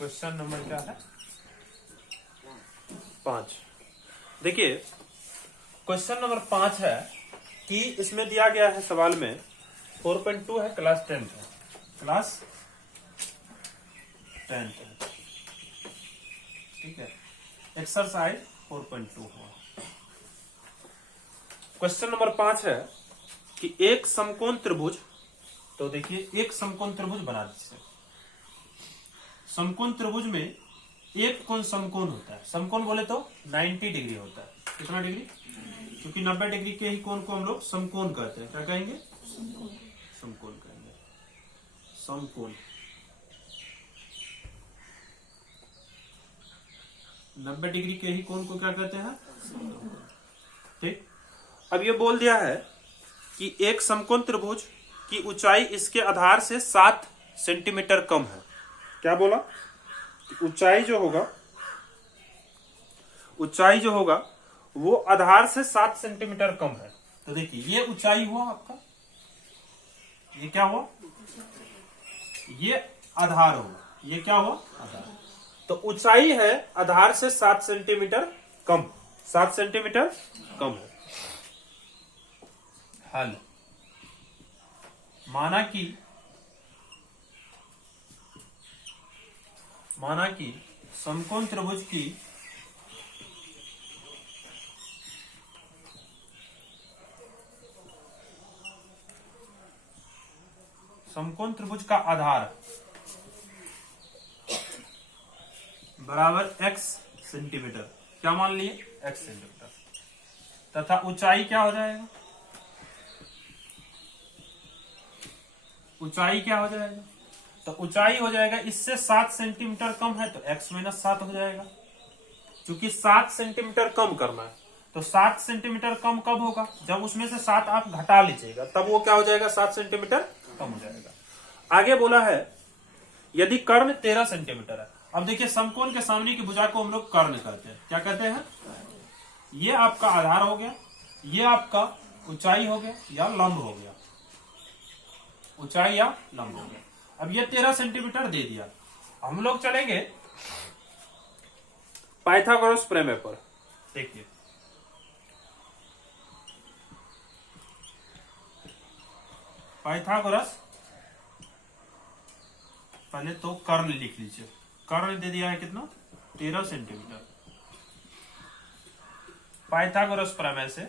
Question number क्या है 5। देखिए क्वेश्चन नंबर 5 है कि इसमें दिया गया है सवाल में 4.2 है, क्लास 10 है, क्लास 10 है, ठीक है। एक्सरसाइज 4.2 है। क्वेश्चन नंबर 5 है कि एक समकोण त्रिभुज, तो देखिए एक समकोण त्रिभुज बना दीजिए। समकोण त्रिभुज में एक कोण समकोण होता है। समकोण बोले तो 90 डिग्री होता है। कितना डिग्री? क्योंकि 90 डिग्री के ही कोण को हम लोग समकोण कहते हैं। क्या कहेंगे? समकोण कहेंगे। समकोण 90 डिग्री के ही कोण को क्या कहते हैं? ठीक। अब ये बोल दिया है कि एक समकोण त्रिभुज की ऊंचाई इसके आधार से 7 सेंटीमीटर कम है। क्या बोला? ऊंचाई जो होगा वो आधार से 7 सेंटीमीटर कम है। तो देखिए ये ऊंचाई हुआ आपका, ये क्या हुआ? ये आधार होगा। ये क्या हुआ? आधार। तो ऊंचाई है आधार से 7 सेंटीमीटर कम, 7 सेंटीमीटर कम है। हल माना कि समकोण त्रिभुज की समकोण त्रिभुज का आधार बराबर x सेंटीमीटर, क्या मान लिए? x सेंटीमीटर, तथा ऊंचाई क्या हो जाएगा? ऊंचाई क्या हो जाएगा? तो ऊंचाई हो जाएगा इससे 7 सेंटीमीटर कम है तो x माइनस 7 हो जाएगा। क्योंकि 7 सेंटीमीटर कम करना है तो 7 सेंटीमीटर कम कब होगा? जब उसमें से 7 आप घटा लीजिएगा तब वो क्या हो जाएगा? 7 सेंटीमीटर कम हो जाएगा। आगे बोला है यदि कर्ण 13 सेंटीमीटर है। अब देखिए समकोण के सामने की भुजा को हम लोग कर्ण कहते हैं। क्या कहते हैं? ये आपका आधार हो गया, ये आपका ऊंचाई हो गया या लंब हो गया, ऊंचाई या लंब हो गया। अब ये 13 सेंटीमीटर दे दिया। हम लोग चलेंगे पाइथागोरस प्रमेय पर। देखिए पाइथागोरस, पहले तो कर्ण लिख लीजिए। कर्ण दे दिया है कितना? 13 सेंटीमीटर। पाइथागोरस प्रमेय से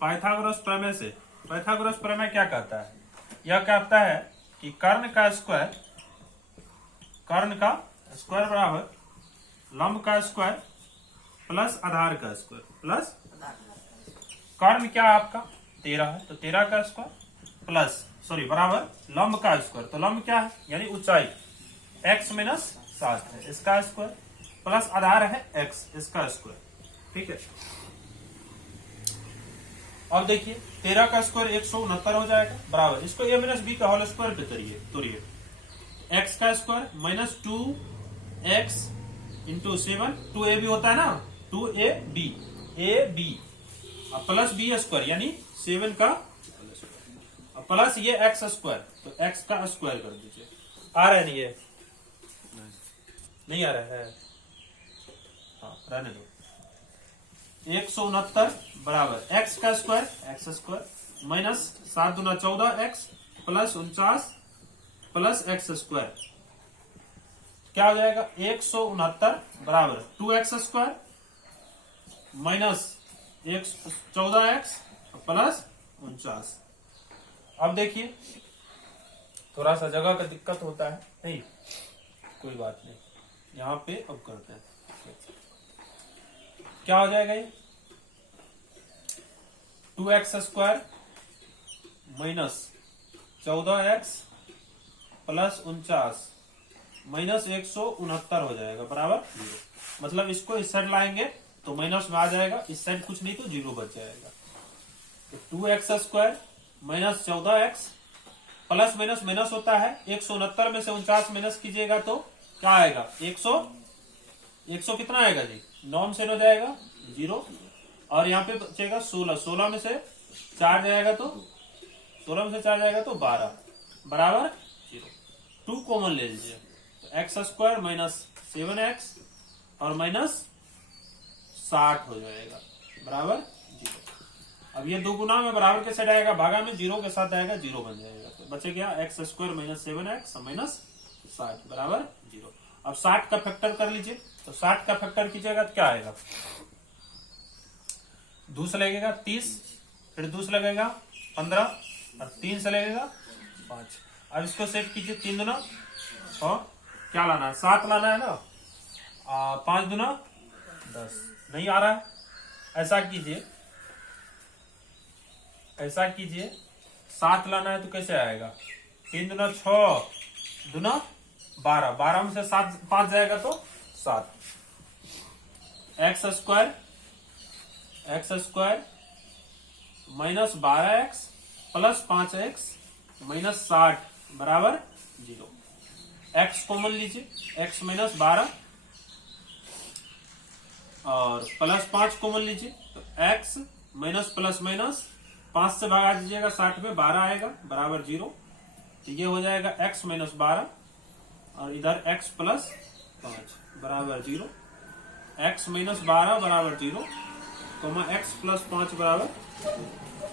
पाइथागोरस प्रमेय क्या कहता है? यह कहता है कि कर्ण का स्क्वायर बराबर लंब का स्क्वायर प्लस आधार का स्क्वायर प्लस कर्ण क्या है आपका? 13 है तो 13 का स्क्वायर बराबर लंब का स्क्वायर। तो लंब क्या है? यानी ऊंचाई x माइनस 7 है, इसका स्क्वायर प्लस आधार है x, इसका स्क्वायर। ठीक है। अब देखिए 13 का स्क्वायर 169 हो जाएगा बराबर, इसको a माइनस बी का होल स्क्वायर पे तोड़िए। x का square minus 2x into 7, 2ab होता है ना, 2ab प्लस बी स्क्वायर यानी 7 का प्लस ये x स्क्वायर, तो x का स्क्वायर कर दीजिए। आ रहा है नहीं? ये नहीं आ रहा है, हाँ रहने दो। 169 बराबर x का स्क्वायर माइनस 7 दूना 14x plus 49 plus x square क्या हो जाएगा? 169 बराबर 2x square minus 14x plus 49। अब देखिए थोड़ा सा जगह का दिक्कत होता है, नहीं कोई बात नहीं, यहाँ पे अब करते हैं। क्या हो जाएगा? ये 2x square minus 14x plus 49 minus 169 हो जाएगा बराबर 0। मतलब इसको इस साइड लाएंगे तो माइनस में आ जाएगा, इस साइड कुछ नहीं तो 0 बच जाएगा। तो 2x square minus 14x plus minus minus होता है, 169 में से 49 माइनस कीजिएगा तो क्या आएगा? 100 कितना आएगा जी? 9 से हो जाएगा 0 और यहाँ पे बचेगा 16 में से 4 जाएगा तो 16 में से 4 जाएगा तो 12 बराबर 0। 2 कॉमन ले लीजिए तो एक्स स्क्वायर माइनस 7x और माइनस 60 हो जाएगा बराबर 0। अब ये 2 गुना में बराबर के साइड आएगा, भागा में 0 के साथ आएगा, 0 बन जाएगा। तो बचे क्या x square minus 7x minus 60 बराबर 0। अब 60 का फैक्टर कर लीजिए, तो 60 का फैक्टर कीजिएगा तो क्या आएगा, 2 से लगेगा 30, फिर 2 से लगेगा 15 और 3 से लगेगा 5। अब इसको सेट कीजिए, 3 दुना और क्या लाना है, 7 लाना है ना, 5 दुना 10 नहीं आ रहा है। ऐसा कीजिए 7 लाना है तो कैसे आएगा, 3 दुना 6 दुना 12, 12 में से 7 5 जाएगा तो 7। X square minus 12x plus 5x minus 60 बराबर 0। x कॉमन लीजिए, x माइनस 12 और प्लस 5 कॉमन लीजिए तो x माइनस प्लस माइनस 5 से भगा दीजिएगा, 60 में 12 आएगा बराबर 0। तो ये हो जाएगा x माइनस 12 और इधर x प्लस 5 बराबर 0। x माइनस 12 बराबर 0 कोमा x प्लस 5 बराबर,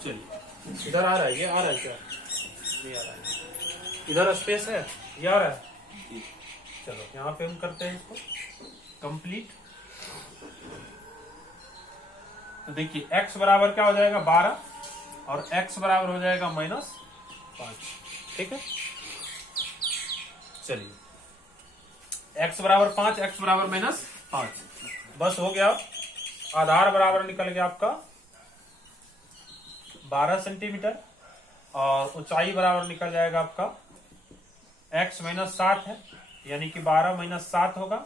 चलिए इधर आ रहा है, ये आ रहा है क्या, नहीं आ रहा है, इधर स्पेस है, ये आ रहा है। चलो यहाँ पे हम करते हैं इसको कंप्लीट। तो देखिए x बराबर क्या हो जाएगा 12 और x बराबर हो जाएगा माइनस 5, ठीक है। चलिए x बराबर 5, x बराबर माइनस 5, बस हो गया। आधार बराबर निकल गया आपका 12 सेंटीमीटर और ऊंचाई बराबर निकल जाएगा आपका x माइनस 7 है, यानी कि 12 माइनस 7 होगा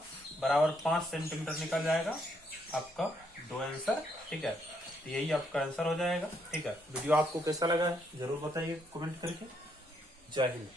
बराबर 5 सेंटीमीटर निकल जाएगा आपका 2 आंसर, ठीक है। तो यही आपका आंसर हो जाएगा, ठीक है। वीडियो आपको कैसा लगा है जरूर बताइए कमेंट करके। जय हिंद।